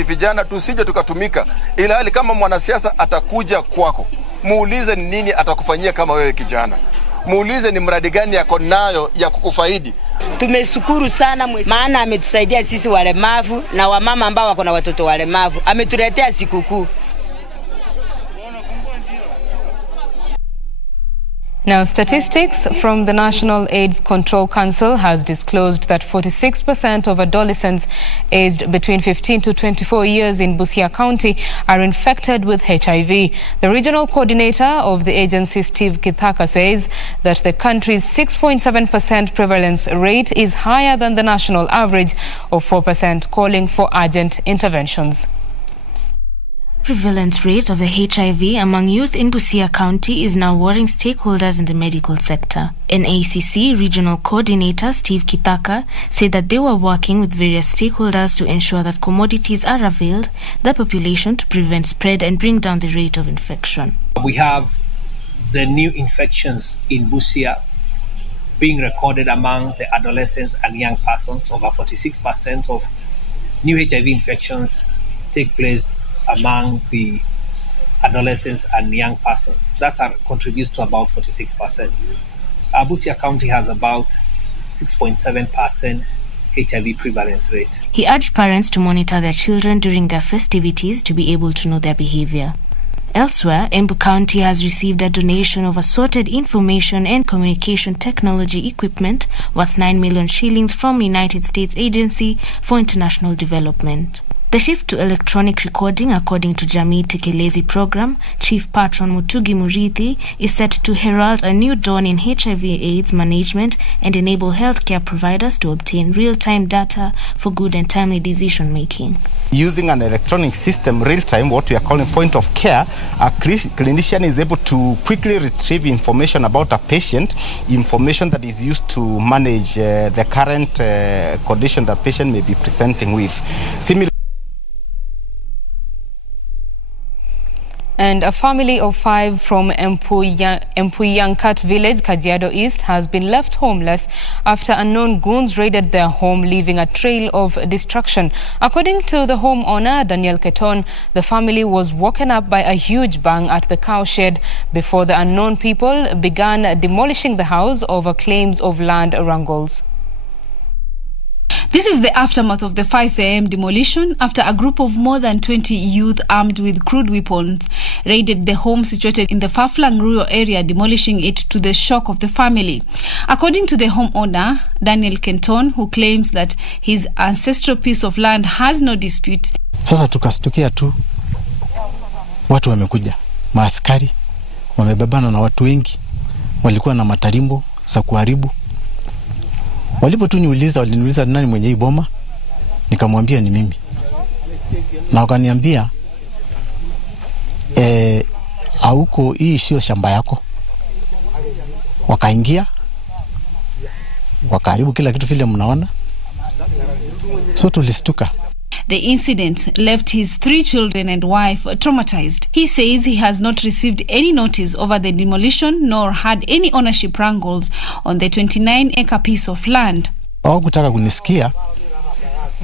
Vijana tusije tukatumika, ila hali kama mwanasiasa atakuja kwako, muulize ni nini atakufanyia kama wewe kijana. Muulize ni mradi gani yako nayo ya kukufaidi. Tumeshukuru sana maana ametusaidia sisi walemavu na wamama ambao wako na watoto walemavu. Ametuletea sikukuu. Now, statistics from the National AIDS Control Council has disclosed that 46% of adolescents aged between 15 to 24 years in Busia County are infected with HIV. The regional coordinator of the agency, Steve Kithaka, says that the country's 6.7% prevalence rate is higher than the national average of 4%, calling for urgent interventions. Prevalence rate of the HIV among youth in Busia County is now worrying stakeholders in the medical sector. NACC Regional Coordinator Steve Kithaka said that they were working with various stakeholders to ensure that commodities are availed the population to prevent spread and bring down the rate of infection. We have the new infections in Busia being recorded among the adolescents and young persons. Over 46% of new HIV infections take place among the adolescents and young persons. That contributes to about 46%. Busia County has about 6.7% HIV prevalence rate. He urged parents to monitor their children during their festivities to be able to know their behavior. Elsewhere, Embu County has received a donation of assorted information and communication technology equipment worth 9 million shillings from United States Agency for International Development. The shift to electronic recording, according to Jamii Tekelezi program, Chief Patron Mutugi Murithi, is set to herald a new dawn in HIV/AIDS management and enable healthcare providers to obtain real-time data for good and timely decision-making. Using an electronic system, real-time, what we are calling point of care, a clinician is able to quickly retrieve information about a patient, information that is used to manage the current condition that patient may be presenting with. And a family of 5 from Empuyankat village, Kajiado East, has been left homeless after unknown goons raided their home, leaving a trail of destruction. According to the homeowner, Daniel Keton, the family was woken up by a huge bang at the cowshed before the unknown people began demolishing the house over claims of land wrangles. This is the aftermath of the 5 a.m. demolition after a group of more than 20 youth armed with crude weapons raided the home situated in the far-flung rural area, demolishing it to the shock of the family. According to the homeowner, Daniel Kenton, who claims that his ancestral piece of land has no dispute. Sasa tukastukia tu watu wamekuja, maaskari wamebebana na watu wengi, walikuwa na matarimbo za kuharibu. Walipo tu waliniuliza nani mwenye hii boma, nikamwambia ni mimi. Na wakaniambia hauko, hii sio shamba yako. Wakaingia, wakaharibu kila kitu vile mnaona. So tulistuka. The incident left his 3 children and wife traumatized. He says he has not received any notice over the demolition nor had any ownership wrangles on the 29-acre piece of land. Hawakutaka kunisikia,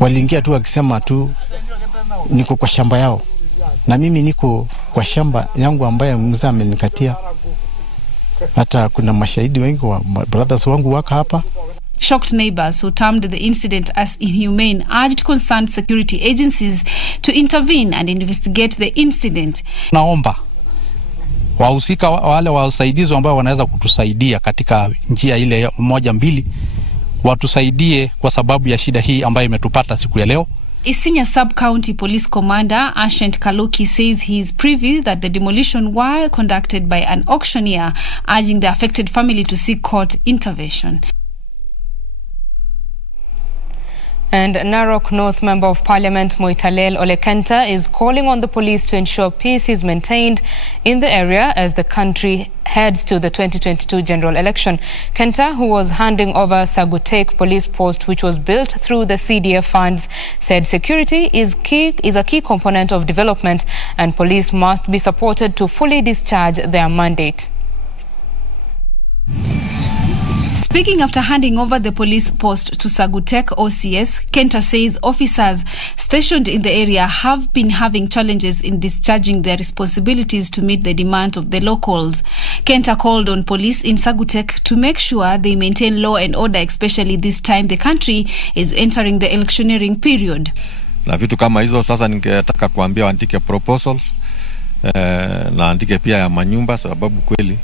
waliingia tu wakisema tu niko kwa shamba yao. Na mimi niko kwa shamba yangu ambaye mzee amenikatia. Hata kuna mashahidi wengi wa brothers wangu waka hapa. Shocked neighbors who termed the incident as inhumane urged concerned security agencies to intervene and investigate the incident. Naomba wahusika wale wasaidizi ambao wanaweza kutusaidia katika njia ile moja mbili, watusaidie kwa sababu ya shida hii ambayo imetupata siku ya leo. Isinya Sub-County Police Commander Ashent Kaloki says he is privy that the demolition were conducted by an auctioneer, urging the affected family to seek court intervention. And Narok North Member of Parliament Moitalel Olekenta is calling on the police to ensure peace is maintained in the area as the country heads to the 2022 general election. Kenta, who was handing over Sagutek police post, which was built through the CDF funds, said security is a key component of development and police must be supported to fully discharge their mandate. Speaking after handing over the police post to Sagutek OCS, Kenta says officers stationed in the area have been having challenges in discharging their responsibilities to meet the demand of the locals. Kenta called on police in Sagutek to make sure they maintain law and order, especially this time the country is entering the electioneering period. Na vitu kama hizo sasa ningetaka kuambia waandike proposals na andike pia ya manyumba, sababu kweli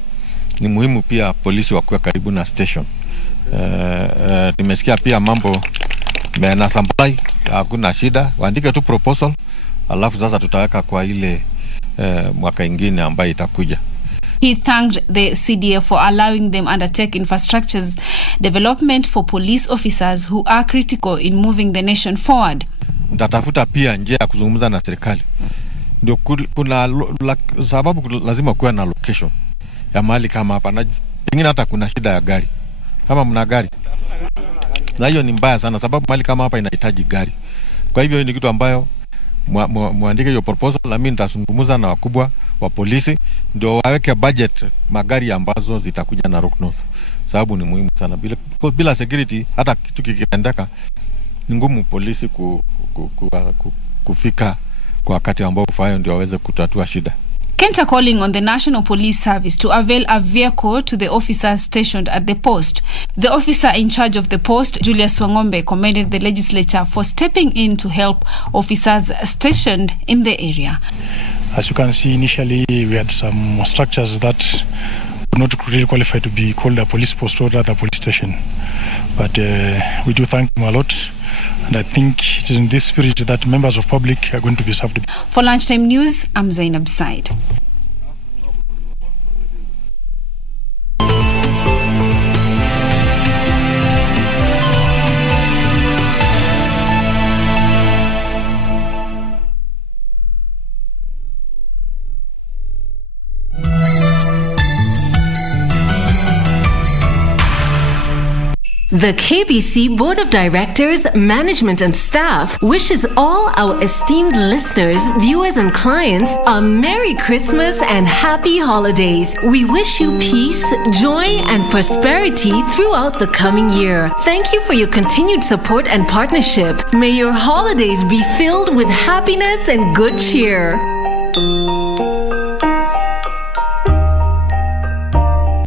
ni muhimu pia polisi wakuwa karibu na station. Nimesikia pia mambo na supply, hakuna shida, waandike tu proposal, alafu sasa tutaweka kwa ile mwaka ingine ambayo itakuja. He thanked the CDF for allowing them undertake infrastructures development for police officers who are critical in moving the nation forward. Nitatafuta pia njia ya kuzungumza na serikali. Ndio kuna sababu lazima kuwa na location ya mahali kama hapa, na pengine hata kuna shida ya gari. Kama mna gari, na hiyo ni mbaya sana, sababu mahali kama hapa inahitaji gari. Kwa hivyo ni kitu ambayo muandike hiyo proposal, na mimi nitazungumza na wakubwa wa polisi ndio waweke budget magari ambazo zitakuja na Rock North, sababu ni muhimu sana. Bila security hata kitu kikitendeka ni ngumu polisi kufika kwa wakati ambao ufayo ndio waweze kutatua shida. Kenta calling on the National Police Service to avail a vehicle to the officers stationed at the post. The officer in charge of the post, Julius Wangombe, commended the legislature for stepping in to help officers stationed in the area. As you can see, initially we had some structures that would not really qualify to be called a police post or rather a police station. But we do thank them a lot. And I think it is in this spirit that members of public are going to be served. For Lunchtime News, I'm Zainab Said. The KBC Board of Directors, Management and Staff wishes all our esteemed listeners, viewers and clients a Merry Christmas and Happy Holidays. We wish you peace, joy and prosperity throughout the coming year. Thank you for your continued support and partnership. May your holidays be filled with happiness and good cheer.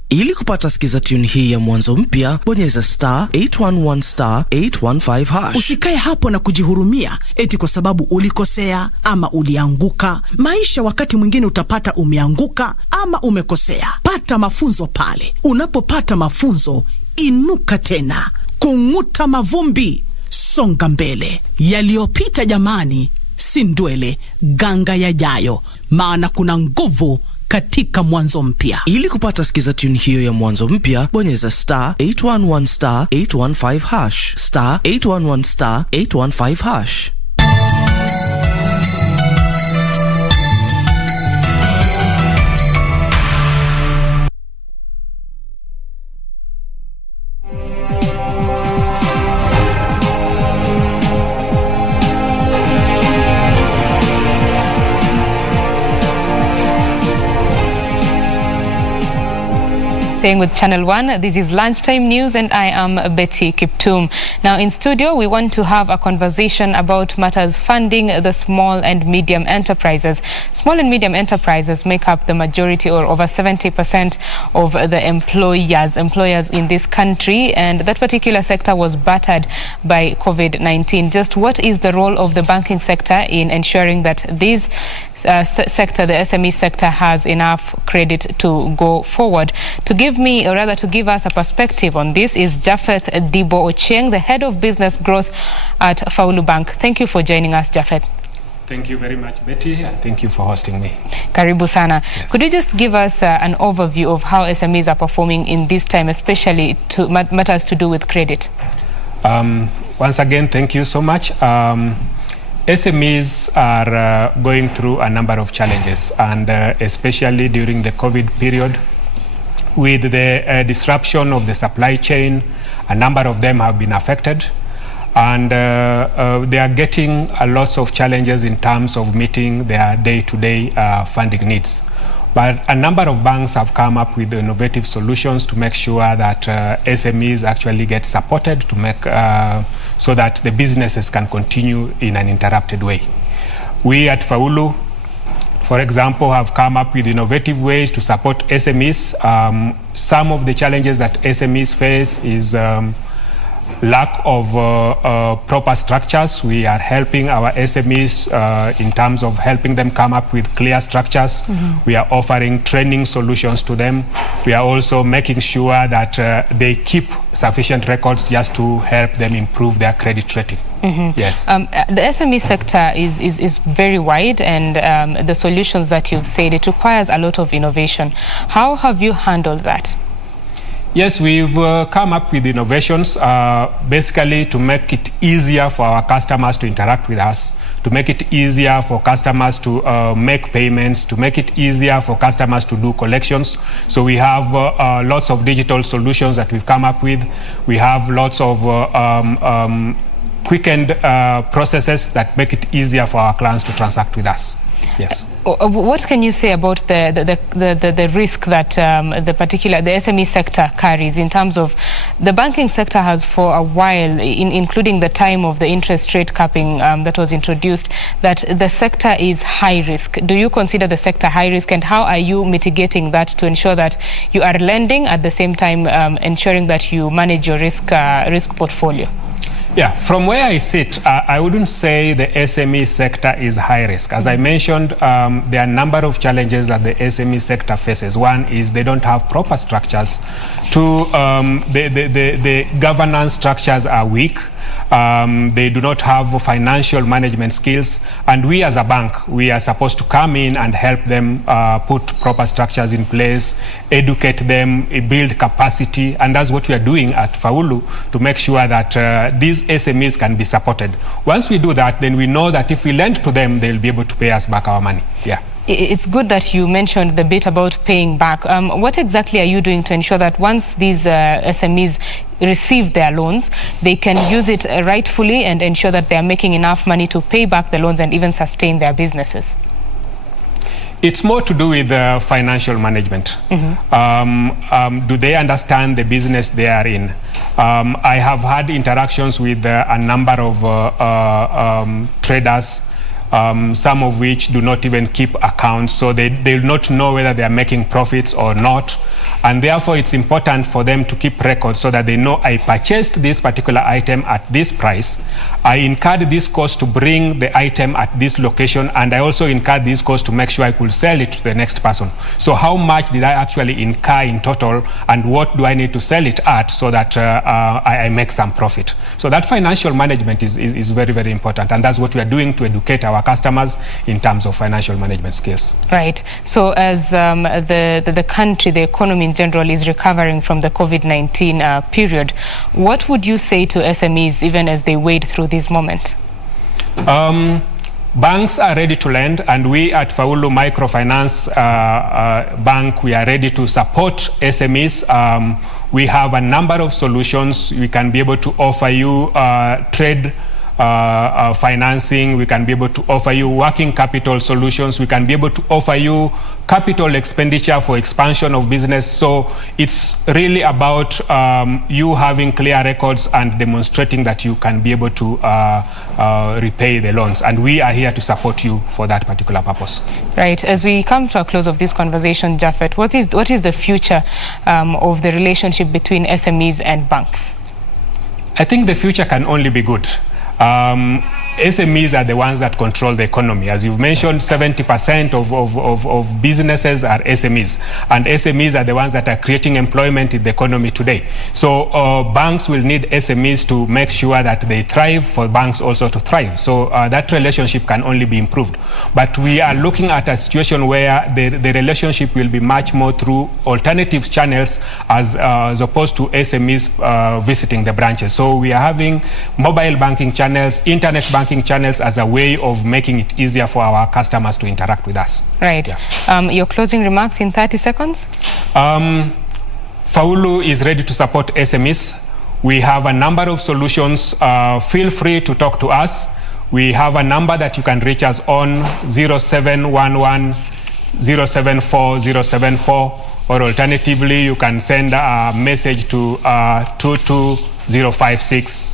Ili kupata skiza tune hii ya mwanzo mpya, bonyeza *811 *815 Usikae hapo na kujihurumia eti kwa sababu ulikosea ama ulianguka. Maisha wakati mwingine utapata umeanguka ama umekosea. Pata mafunzo pale. Unapopata mafunzo, inuka tena. Kung'uta mavumbi, songa mbele. Yaliyopita jamani, si ndwele, ganga yajayo. Maana kuna nguvu katika mwanzo mpya. Ili kupata skiza tune hiyo ya mwanzo mpya, bonyeza *811 *815 *811 *815 Staying with Channel 1, this is Lunchtime News and I am Betty Kiptum. Now in studio, we want to have a conversation about matters funding the small and medium enterprises. Small and medium enterprises make up the majority or over 70% of the employers in this country, and that particular sector was battered by COVID-19. Just what is the role of the banking sector in ensuring that this sector, the SME sector, has enough credit to go forward? To give me, or rather to give us a perspective on this, is Japhet Dibo Ochieng, the head of business growth at Faulu Bank. Thank you for joining us, Japhet. Thank you very much, Betty, and thank you for hosting me. Karibu sana. Yes. Could you just give us an overview of how SMEs are performing in this time, especially to matters to do with credit? Once again, thank you so much. SMEs are going through a number of challenges, and especially during the COVID period, with the disruption of the supply chain, a number of them have been affected, and they are getting lots of challenges in terms of meeting their day-to-day funding needs. But a number of banks have come up with innovative solutions to make sure that SMEs actually get supported to make so that the businesses can continue in an uninterrupted way. We at Faulu, for example, have come up with innovative ways to support SMEs. Some of the challenges that SMEs face is lack of proper structures. We are helping our SMEs in terms of helping them come up with clear structures. We are offering training solutions to them. We are also making sure that they keep sufficient records just to help them improve their credit rating. Yes. The SME sector is very wide, and the solutions that you've said, it requires a lot of innovation. How have you handled that? Yes, we've come up with innovations basically to make it easier for our customers to interact with us, to make it easier for customers to make payments, to make it easier for customers to do collections. So we have lots of digital solutions that we've come up with. We have lots of quickened processes that make it easier for our clients to transact with us. Yes. What can you say about the risk that the SME sector carries in terms of the banking sector has for a while, including the time of the interest rate capping that was introduced, that the sector is high risk. Do you consider the sector high risk, and how are you mitigating that to ensure that you are lending at the same time ensuring that you manage your risk portfolio? Yeah, from where I sit, I wouldn't say the SME sector is high risk. As I mentioned, there are a number of challenges that the SME sector faces. One is they don't have proper structures. Two, the governance structures are weak. They do not have financial management skills, and we as a bank, we are supposed to come in and help them put proper structures in place, educate them, build capacity, and that's what we are doing at Faulu to make sure that these SMEs can be supported. Once we do that, then we know that if we lend to them, they'll be able to pay us back our money. Yeah. It's good that you mentioned the bit about paying back. What exactly are you doing to ensure that once these SMEs receive their loans, they can use it rightfully and ensure that they are making enough money to pay back the loans and even sustain their businesses? It's more to do with financial management. Do they understand the business they are in? I have had interactions with a number of traders, some of which do not even keep accounts, so they will not know whether they are making profits or not. And therefore, it's important for them to keep records so that they know I purchased this particular item at this price, I incurred this cost to bring the item at this location, and I also incurred this cost to make sure I could sell it to the next person. So how much did I actually incur in total, and what do I need to sell it at so that I make some profit? So that financial management is very, very important, and that's what we are doing to educate our customers in terms of financial management skills. Right. So as the country, the economy in general is recovering from the COVID-19 period, what would you say to SMEs even as they wade through this moment? Banks are ready to lend, and we at Faulu Microfinance Bank, we are ready to support SMEs. We have a number of solutions. We can be able to offer you trade financing. We can be able to offer you working capital solutions. We can be able to offer you capital expenditure for expansion of business. So it's really about you having clear records and demonstrating that you can be able to repay the loans. And we are here to support you for that particular purpose. Right. As we come to a close of this conversation, Japheth, what is the future of the relationship between SMEs and banks? I think the future can only be good. SMEs are the ones that control the economy. As you've mentioned, 70% of businesses are SMEs, and SMEs are the ones that are creating employment in the economy today. So banks will need SMEs to make sure that they thrive, for banks also to thrive. So that relationship can only be improved. But we are looking at a situation where the relationship will be much more through alternative channels as opposed to SMEs visiting the branches. So we are having mobile banking channels, internet banking channels as a way of making it easier for our customers to interact with us. Right. Yeah. Your closing remarks in 30 seconds? Faulu is ready to support SMEs. We have a number of solutions. Feel free to talk to us. We have a number that you can reach us on 0711 074074, or alternatively, you can send a message to 22056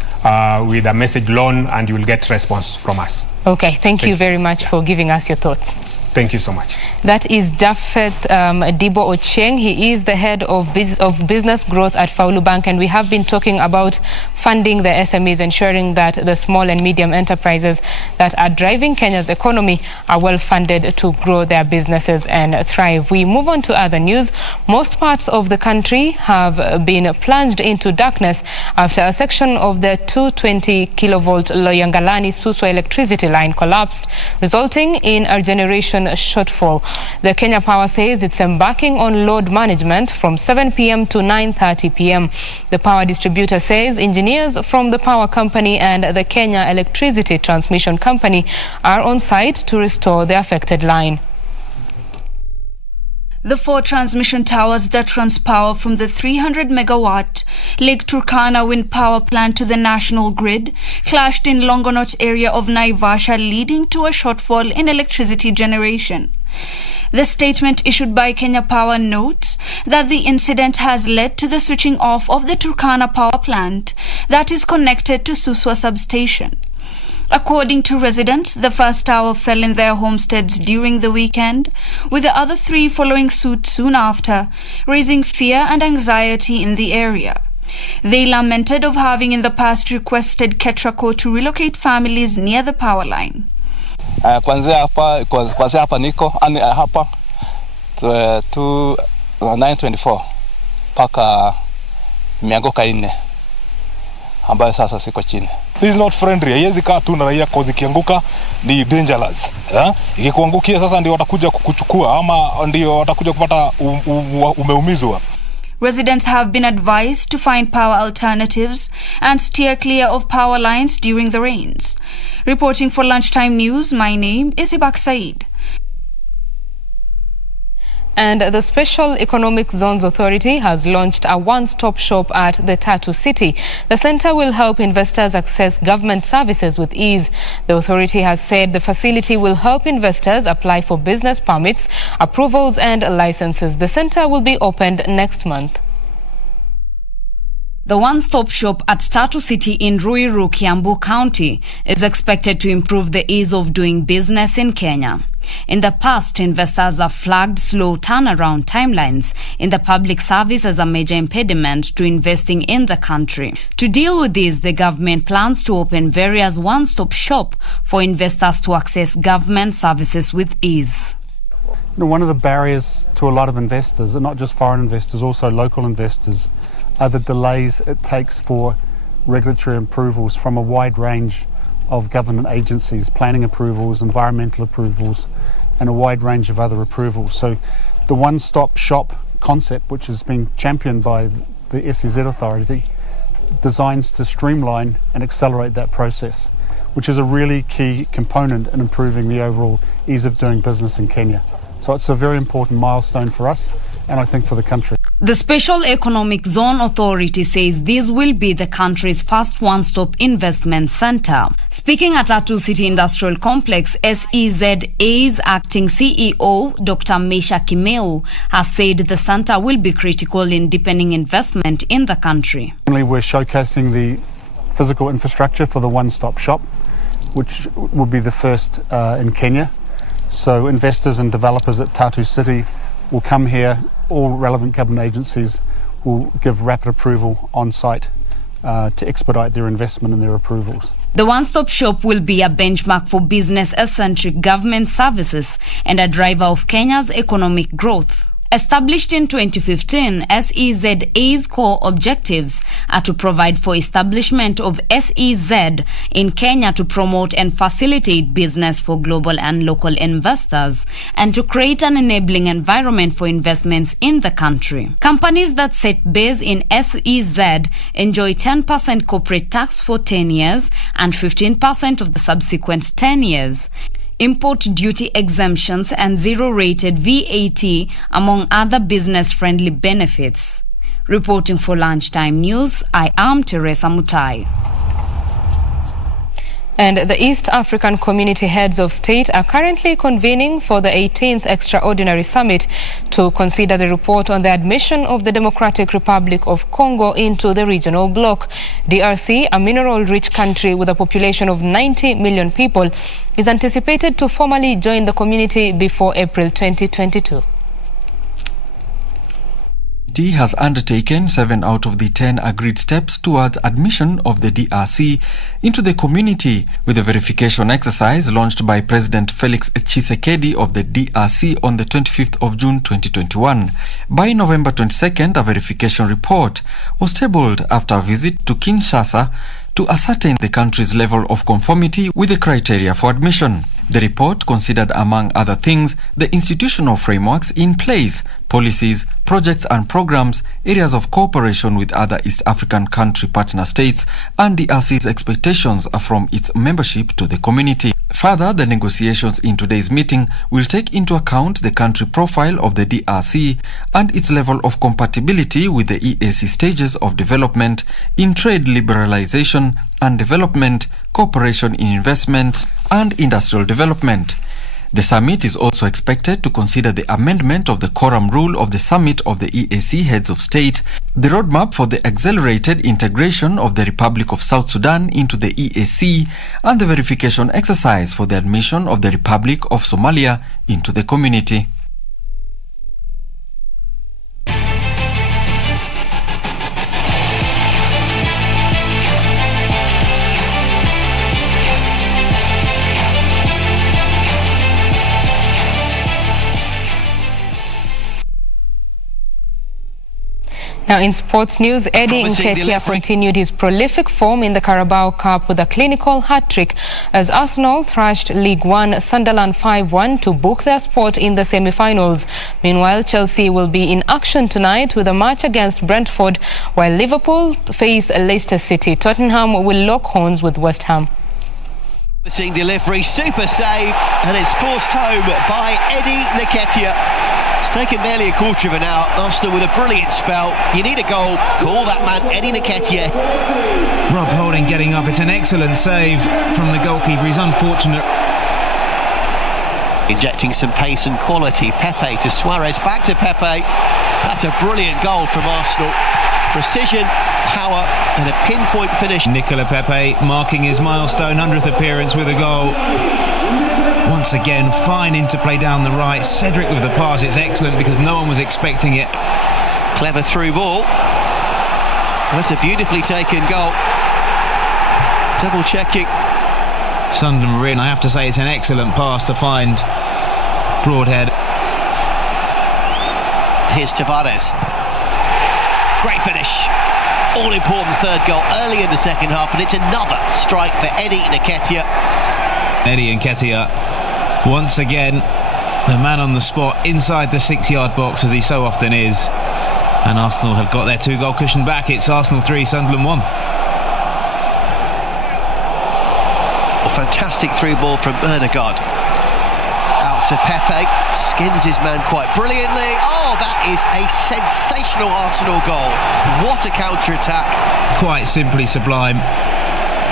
with a message loan, and you will get response from us. Okay, thank you very much for giving us your thoughts. Thank you so much. That is Japheth Dibo Ocheng. He is the head of business growth at Faulu Bank, and we have been talking about funding the SMEs, ensuring that the small and medium enterprises that are driving Kenya's economy are well funded to grow their businesses and thrive. We move on to other news. Most parts of the country have been plunged into darkness after a section of the 220 kilovolt Loyangalani-Suswa electricity line collapsed, resulting in a generation shortfall. The Kenya Power says it's embarking on load management from 7 p.m. to 9:30 p.m. The power distributor says engineers from the power company and the Kenya Electricity Transmission Company are on site to restore the affected line. The 4 transmission towers that transpower from the 300 megawatt Lake Turkana wind power plant to the national grid clashed in Longonot area of Naivasha, leading to a shortfall in electricity generation. The statement issued by Kenya Power notes that the incident has led to the switching off of the Turkana power plant that is connected to Suswa substation. According to residents, the first tower fell in their homesteads during the weekend, with the other 3 following suit soon after, raising fear and anxiety in the area. They lamented of having in the past requested Ketraco to relocate families near the power line. Kwanzia hapa niko hapa 924 paka miangoka 4 ambayo sasa siko chini. This is not friendly. Haiwezi kaa tu na raia cause ikianguka ni dangerous. Ikikuangukia sasa ndio watakuja kukuchukua ama ndio watakuja kupata umeumizwa. Residents have been advised to find power alternatives and steer clear of power lines during the rains. Reporting for Lunchtime News, my name is Ibak Said. And the Special Economic Zones Authority has launched a one-stop shop at the Tatu City. The center will help investors access government services with ease. The authority has said the facility will help investors apply for business permits, approvals and licenses. The center will be opened next month. The one-stop shop at Tatu City in Ruiru, Kiambu County is expected to improve the ease of doing business in Kenya. In the past, investors have flagged slow turnaround timelines in the public service as a major impediment to investing in the country. To deal with this, the government plans to open various one-stop shop for investors to access government services with ease. One of the barriers to a lot of investors, and not just foreign investors, also local investors, are the delays it takes for regulatory approvals from a wide range of government agencies, planning approvals, environmental approvals, and a wide range of other approvals. So the one-stop shop concept, which has been championed by the SEZ Authority, designs to streamline and accelerate that process, which is a really key component in improving the overall ease of doing business in Kenya. So it's a very important milestone for us and I think for the country. The Special Economic Zone Authority says this will be the country's first one-stop investment center. Speaking at Tatu City Industrial Complex, SEZA's acting CEO, Dr. Mesha Kimeu, has said the center will be critical in deepening investment in the country. We're showcasing the physical infrastructure for the one-stop shop, which will be the first in Kenya. So investors and developers at Tatu City will come here. All relevant government agencies will give rapid approval on site to expedite their investment and their approvals. The one-stop shop will be a benchmark for business-centric government services and a driver of Kenya's economic growth. Established in 2015, SEZA's core objectives are to provide for establishment of SEZ in Kenya to promote and facilitate business for global and local investors and to create an enabling environment for investments in the country. Companies that set base in SEZ enjoy 10% corporate tax for 10 years and 15% of the subsequent 10 years. Import duty exemptions and zero-rated VAT, among other business-friendly benefits. Reporting for Lunchtime News, I am Teresa Mutai. And the East African Community Heads of State are currently convening for the 18th Extraordinary Summit to consider the report on the admission of the Democratic Republic of Congo into the regional bloc. DRC, a mineral-rich country with a population of 90 million people, is anticipated to formally join the community before April 2022. Has undertaken 7 out of the 10 agreed steps towards admission of the DRC into the community, with a verification exercise launched by President Felix Tshisekedi of the DRC on the 25th of June 2021. By November 22nd, a verification report was tabled after a visit to Kinshasa to ascertain the country's level of conformity with the criteria for admission. The report considered, among other things, the institutional frameworks in place, policies, projects and programs, areas of cooperation with other East African country partner states, and DRC's expectations from its membership to the community. Further, the negotiations in today's meeting will take into account the country profile of the DRC and its level of compatibility with the EAC stages of development in trade liberalization and development, cooperation in investment, and industrial development. The summit is also expected to consider the amendment of the quorum rule of the summit of the EAC heads of state, the roadmap for the accelerated integration of the Republic of South Sudan into the EAC, and the verification exercise for the admission of the Republic of Somalia into the community. Now in sports news, Eddie Nketiah continued his prolific form in the Carabao Cup with a clinical hat-trick as Arsenal thrashed League One Sunderland 5-1 to book their spot in the semi-finals. Meanwhile, Chelsea will be in action tonight with a match against Brentford, while Liverpool face Leicester City. Tottenham will lock horns with West Ham. Promising delivery, super save, and it's forced home by Eddie Nketiah. It's taken barely a quarter of an hour. Arsenal with a brilliant spell. You need a goal, call that man Eddie Nketiah. Rob Holding getting up. It's an excellent save from the goalkeeper. He's unfortunate. Injecting some pace and quality. Pepe to Suarez, back to Pepe. That's a brilliant goal from Arsenal. Precision, power and a pinpoint finish. Nicola Pepe marking his milestone 100th appearance with a goal. Once again, fine interplay down the right. Cedric with the pass. It's excellent because no one was expecting it. Clever through ball. That's a beautifully taken goal. Double checking. Sunderland were in. I have to say it's an excellent pass to find Broadhead. Here's Tavares. Great finish. All-important third goal early in the second half, and it's another strike for Eddie Nketiah. Eddie Nketiah, once again, the man on the spot inside the 6-yard box, as he so often is. And Arsenal have got their 2-goal cushion back. It's Arsenal 3, Sunderland 1. A fantastic through ball from Erdegaard. Out to Pepe, skins his man quite brilliantly. Oh, that is a sensational Arsenal goal. What a counter-attack. Quite simply sublime.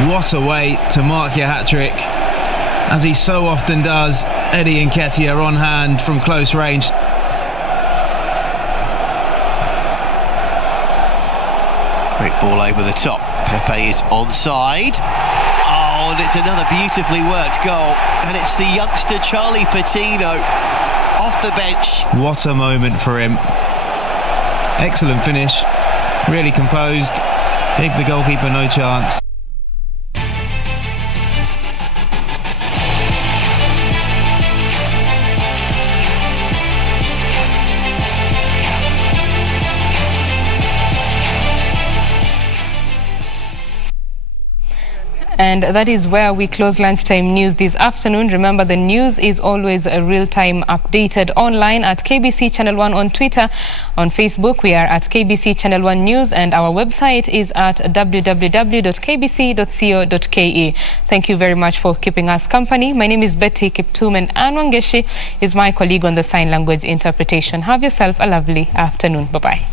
What a way to mark your hat-trick. As he so often does, Eddie Nketiah on hand from close range. Great ball over the top. Pepe is onside. Oh, and it's another beautifully worked goal. And it's the youngster Charlie Patino off the bench. What a moment for him. Excellent finish. Really composed. Gave the goalkeeper no chance. And that is where we close Lunchtime News this afternoon. Remember, the news is always real-time updated online at KBC Channel 1 on Twitter. On Facebook, we are at KBC Channel 1 News, and our website is at www.kbc.co.ke. Thank you very much for keeping us company. My name is Betty Kiptum, and Anne Wangeshi is my colleague on the sign language interpretation. Have yourself a lovely afternoon. Bye-bye.